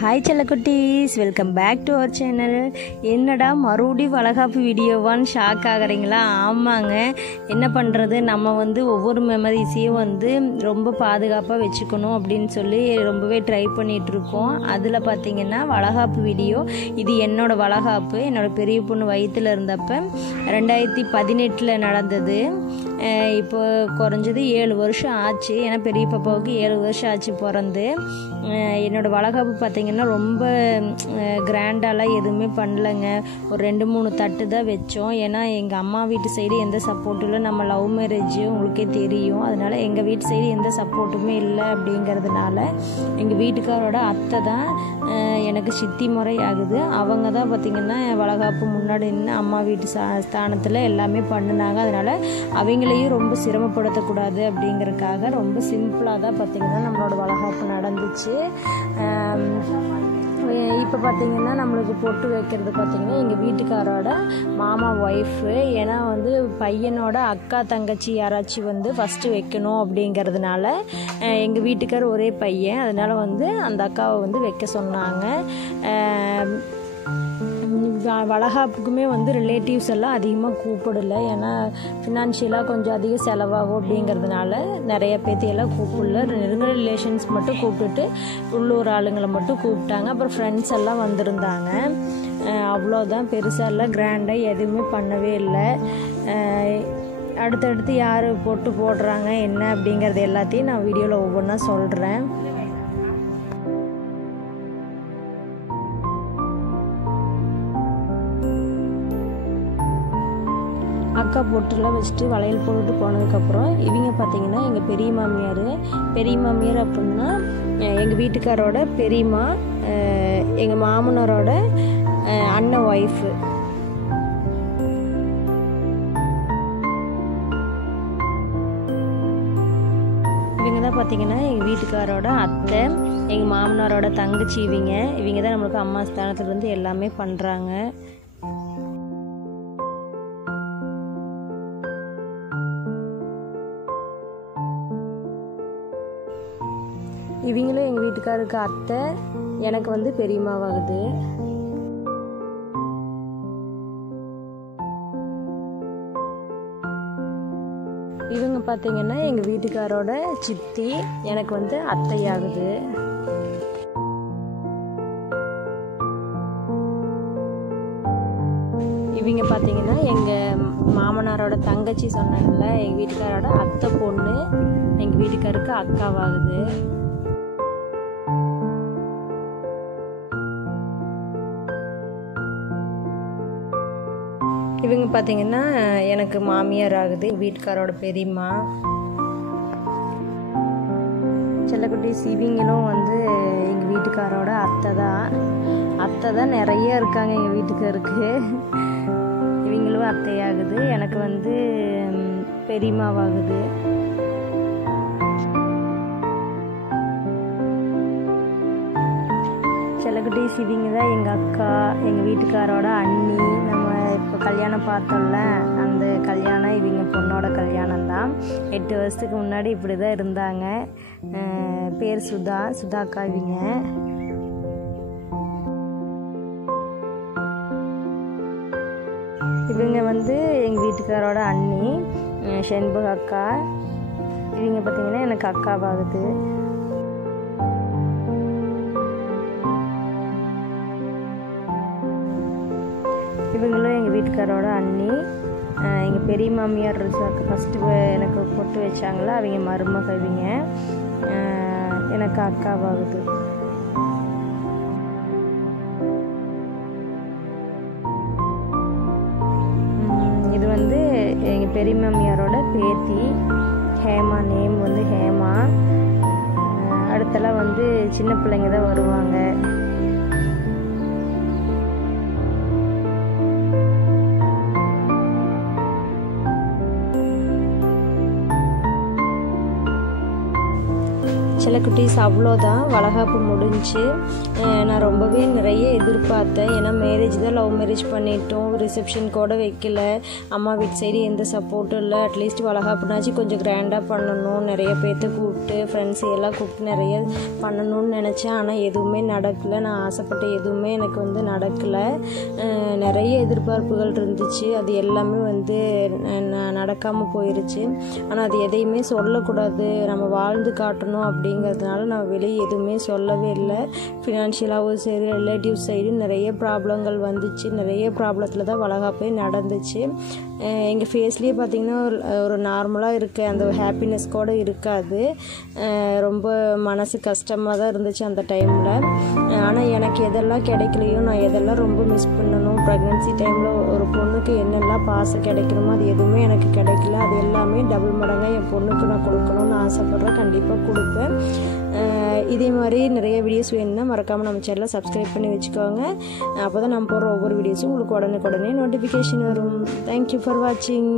Hi செல்லக்குட்டீஸ், welcome back to our channel. என்னடா மறுபடியும் வளகாப்பு வீடியோவான்னு ஷாக் ஆகுறீங்களா? ஆமாங்க, என்ன பண்ணுறது, நம்ம ஒவ்வொரு மெமரிஸையும் ரொம்ப பாதுகாப்பாக வச்சுக்கணும் அப்படின்னு சொல்லி ரொம்பவே ட்ரை பண்ணிகிட்ருக்கோம். அதில் பார்த்திங்கன்னா வளகாப்பு வீடியோ, இது என்னோடய வளகாப்பு. என்னோடய பெரிய பொண்ணு வயிற்றில் இருந்தப்போ 2018 நடந்தது. இப்போ குறைஞ்சது 7 வருஷம் ஆச்சு. ஏன்னா பெரிய பாப்பாவுக்கு 7 வருஷம் ஆச்சு பிறந்து. என்னோடய வளகாப்பு பார்த்திங்கன்னா ரொம்ப கிராண்டாலாம் எதுவுமே பண்ணலைங்க. ஒரு 2-3 தட்டு தான் வச்சோம். ஏன்னா எங்கள் அம்மா வீட்டு சைடு எந்த சப்போர்ட்டும் இல்லை. நம்ம லவ் மேரேஜ் உங்களுக்கே தெரியும். அதனால் எங்கள் வீட்டு சைடு எந்த சப்போர்ட்டுமே இல்லை. அப்படிங்கிறதுனால எங்கள் வீட்டுக்காரோட அத்தை தான் எனக்கு சித்தி முறை ஆகுது. அவங்க தான் பார்த்திங்கன்னா வளகாப்பு முன்னாடி நின்று அம்மா வீட்டு ஸ்தானத்தில் எல்லாமே பண்ணினாங்க. அதனால் அவங்களையும் ரொம்ப சிரமப்படுத்தக்கூடாது அப்படிங்கிறதுக்காக ரொம்ப சிம்பிளாக தான் பார்த்திங்கன்னா நம்மளோட வளகாப்பு நடந்துச்சு. இப்போ பார்த்திங்கன்னா நம்மளுக்கு பொட்டு வைக்கிறது பார்த்திங்கன்னா எங்கள் வீட்டுக்காரோட மாமா ஒய்ஃபு. ஏன்னா பையனோட அக்கா தங்கச்சி யாராச்சும் ஃபஸ்ட்டு வைக்கணும் அப்படிங்கிறதுனால எங்கள் வீட்டுக்கார் ஒரே பையன். அதனால் அந்த அக்காவை வைக்க சொன்னாங்க. வளகாப்புக்குமே ரிலேட்டிவ்ஸ் எல்லாம் அதிகமாக கூப்பிடலை. ஏன்னா ஃபினான்ஷியலாக கொஞ்சம் அதிக செலவாகும் அப்படிங்கிறதுனால நிறைய பேர்த்தையெல்லாம் கூப்பிடல. நெருங்கிய ரிலேஷன்ஸ் மட்டும் கூப்பிட்டுட்டு உள்ளூர் ஆளுங்களை மட்டும் கூப்பிட்டாங்க. அப்புறம் ஃப்ரெண்ட்ஸ் எல்லாம் வந்திருந்தாங்க. அவ்வளோதான், பெருசாக இல்லை, கிராண்டாக எதுவுமே பண்ணவே இல்லை. அடுத்தடுத்து யார் போட்டு போடுறாங்க என்ன அப்படிங்கிறது எல்லாத்தையும் நான் வீடியோவில் ஒவ்வொன்றா சொல்கிறேன். அக்கா பொட்டுலாம் வச்சுட்டு வளையல் போட்டுட்டு போனதுக்கப்புறம் இவங்க பார்த்திங்கன்னா எங்கள் பெரிய மாமியார் அப்படின்னா எங்கள் வீட்டுக்காரோட பெரியம்மா, எங்கள் மாமனாரோட அண்ணன் ஒய்ஃபு. இவங்க தான் பார்த்திங்கன்னா எங்கள் வீட்டுக்காரோட அத்தை, எங்கள் மாமனாரோட தங்கச்சி. இவங்க தான் நம்மளுக்கு அம்மா ஸ்தானத்துலேருந்து எல்லாமே பண்ணுறாங்க. இவங்களும் எங்கள் வீட்டுக்காருக்கு அத்தை, எனக்கு பெரியம்மாவாகுது. இவங்க பார்த்திங்கன்னா எங்கள் வீட்டுக்காரோட சித்தி, எனக்கு அத்தையாகுது. இவங்க பார்த்திங்கன்னா எங்கள் மாமனாரோட தங்கச்சி சொன்னாங்கல்ல, எங்கள் வீட்டுக்காரோட அத்தை பொண்ணு, எங்கள் வீட்டுக்காருக்கு அக்காவாகுது. இவங்க பார்த்திங்கன்னா எனக்கு மாமியார் ஆகுது, வீட்டுக்காரோட பெரியம்மா. செல்லக்குட்டீஸ், இவங்களும் எங்கள் வீட்டுக்காரோட அத்தை தான் நிறைய இருக்காங்க எங்கள் வீட்டுக்காருக்கு. இவங்களும் அத்தையாகுது, எனக்கு பெரியம்மாவாகுது. செல்லக்குட்டீஸ், இவங்க தான் எங்கள் அக்கா, எங்கள் வீட்டுக்காரோட அண்ணி. நம்ம இப்போ கல்யாணம் பார்த்தோம்ல, அந்த கல்யாணம் இவங்க பொண்ணோட கல்யாணம் தான். 8 வருஷத்துக்கு முன்னாடி இப்படி தான் இருந்தாங்க. பேர் சுதாக்கா. இவங்க எங்கள் வீட்டுக்காரோட அண்ணி செண்பக அக்கா. இவங்க பார்த்திங்கன்னா எனக்கு அக்காவாகுது. இவங்களும் எங்கள் வீட்டுக்காரோட அண்ணி. எங்கள் பெரிய மாமியார் ஃபஸ்ட்டு எனக்கு பொட்டு வச்சாங்களா, அவங்க மருமக. இவங்க எனக்கு அக்காவாகுது. இது எங்கள் பெரிய மாமியாரோட பேத்தி ஹேமா. நேம் ஹேமா. அடுத்தெல்லாம் சின்ன பிள்ளைங்க தான் வருவாங்க. செல்லக்குட்டீஸ் அவ்வளோதான், வளகாப்பு முடிஞ்சு. நான் ரொம்பவே நிறைய எதிர்பார்த்தேன். ஏன்னா மேரேஜ் தான், லவ் மேரேஜ் பண்ணிட்டோம், ரிசப்ஷன் கூட வைக்கல, அம்மா வீட்டு சைடு எந்த சப்போர்ட்டும் இல்லை. அட்லீஸ்ட் வளகாப்புனாச்சு கொஞ்சம் கிராண்டாக பண்ணணும், நிறைய பேர்த்த கூப்பிட்டு ஃப்ரெண்ட்ஸ் எல்லாம் கூப்பிட்டு நிறைய பண்ணணும்னு நினச்சேன். ஆனால் எதுவுமே நடக்கலை, நான் ஆசைப்பட்ட எதுவுமே எனக்கு வந்து நடக்கலை. நிறைய எதிர்பார்ப்புகள் இருந்துச்சு, அது எல்லாமே வந்து நடக்காமல் போயிடுச்சு. ஆனால் அது எதையுமே சொல்லக்கூடாது, நம்ம வாழ்ந்து காட்டணும் அப்படிங்கிறதுனால நான் வெளியே எதுவுமே சொல்லவே இல்லை. ஃபினான்ஷியலாகவும் சரி, ரிலேட்டிவ் சைடு நிறைய ப்ராப்ளங்கள் வந்துச்சு. நிறைய ப்ராப்ளத்தில் தான் வளகாப்பே நடந்துச்சு. எங்கள் ஃபேஸ்லேயே பார்த்திங்கன்னா ஒரு நார்மலாக இருக்க அந்த ஹாப்பினஸ் கூட இருக்காது. ரொம்ப மனசு கஷ்டமாக தான் இருந்துச்சு அந்த டைமில். ஆனால் எனக்கு எதெல்லாம் கிடைக்கலையோ, நான் எதெல்லாம் ரொம்ப மிஸ் பண்ணணும், ப்ரெக்னென்சி டைமில் ஒரு பொண்ணுக்கு என்னெல்லாம் பாசம் கிடைக்கணுமோ அது எதுவுமே எனக்கு கிடைக்கல. அது எல்லாமே டபுள் மடங்காக என் பொண்ணுக்கு நான் கொடுக்கணும்னு ஆசைப்பட்றேன், கண்டிப்பாக கொடுப்பேன். இதே மாதிரி நிறைய வீடியோஸ் வேணும்னா மறக்காமல் நம்ம சேனலை சப்ஸ்கிரைப் பண்ணி வச்சுக்கோங்க. அப்போ தான் நம்ம போடுற ஒவ்வொரு வீடியோஸும் உங்களுக்கு உடனே நோட்டிஃபிகேஷன் வரும். தேங்க்யூ ஃபார் வாட்சிங்.